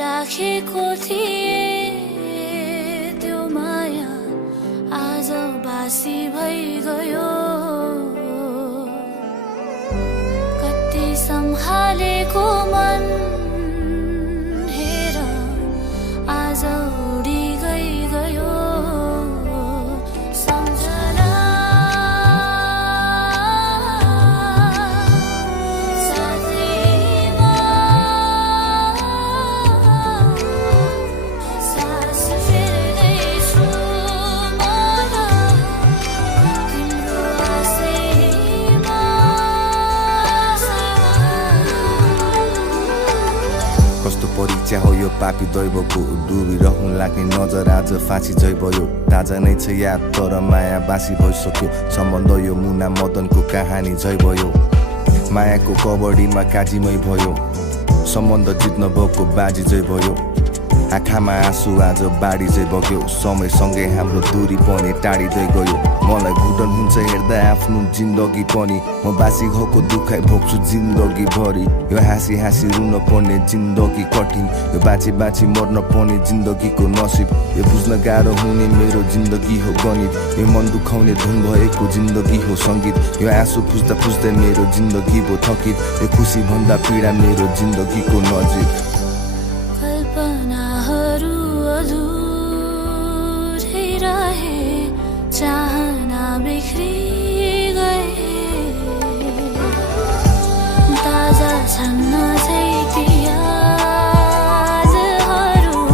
राखेको थिए त्यो माया आज बासी भइगयो कति सम्हालेको मन हेर आज उडी गयो कस्तो परीक्षा हो यो पापी दैवको डुबिरहनु लाग्ने नजर आज फाँसी झै भयो ताजा नै छ याद तर माया बासी भइसक्यो सम्बन्ध यो मुना मदनको कहानी झै भयो मायाको कबड्डीमा काजीमै भयो सम्बन्ध जित्न भएको बाजी झै भयो आँखामा आँसु आज बाढी झै बग्यो समयसँगै हाम्रो दूरी पनि टाढिँदै गयो मलाई घुटन हुन्छ हेर्दा आफ्नो जिन्दगी पनि म बासी घरको दुखाइ भोग्छु जिन्दगी भरि यो हाँसी हाँसी रुन पर्ने जिन्दगी कठिन यो बाँची बाँची मर्न पर्ने जिन्दगीको नसिब यो बुझ्न गाह्रो हुने मेरो जिन्दगी हो गणित यो मन दुखाउने धुन भएको जिन्दगी हो सङ्गीत यो आँसु पुस्दा पुस्दै मेरो जिन्दगी भो थकित यो खुसी भन्दा पीडा मेरो जिन्दगीको नजिक चाहना बिखरी गए ताजा छन्न आजहरू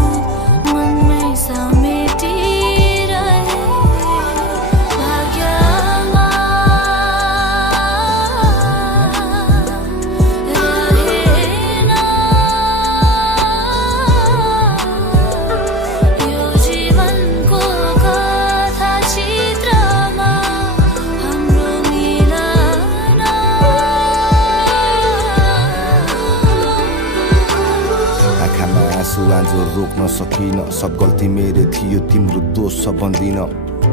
मनमै समेटिरहे भाग्यमा रहेन यो जीवनको आज रोक्न सकिन सब गल्ती मेरो थियो तिम्रो दोष भन्दिन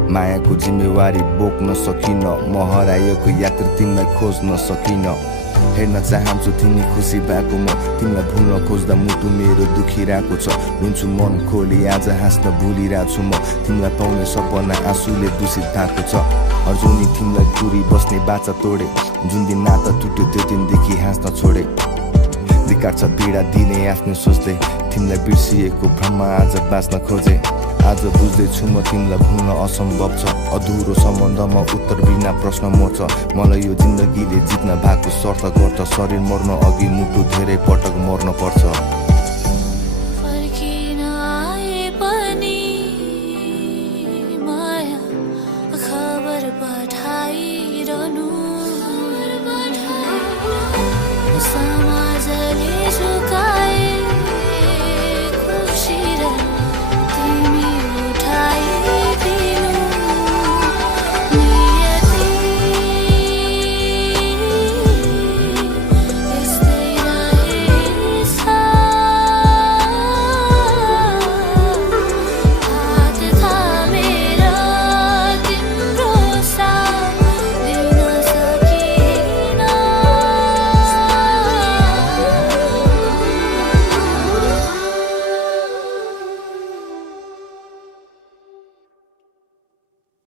मायाको जिम्मेवारी बोक्न सकिन म हराएको यात्रा तिमीलाई खोज्न सकिन हेर्न चाहन्छु तिमी खुसी भएको म तिमीलाई भुल्न खोज्दा मुटु मेरो दुखिरहेको छ रुन्छु मन खोली आज हाँस्न भुलिरहेको छु म तिमीलाई पाउने सपना आँसुले दूषित भएको छ अर्जुनी तिमीलाई दूरी बस्ने बाचा तोडे जुन दिन नाता टुट्यो त्यो दिनदेखि हाँस्न छोडे धिक्कार छ पीडा दिने आफ्नो सोचले तिमीलाई बिर्सिएको भ्रममा आज बाँच्न खोजे आज बुझ्दैछु म तिमीलाई भुल्न असम्भव छ अधुरो सम्बन्धमा उत्तर बिना प्रश्न मर्छ मलाई यो जिन्दगीले जित्न भएको शर्त गर्छ शरीर मर्न अघि मुटु धेरै पटक मर्न पर्छ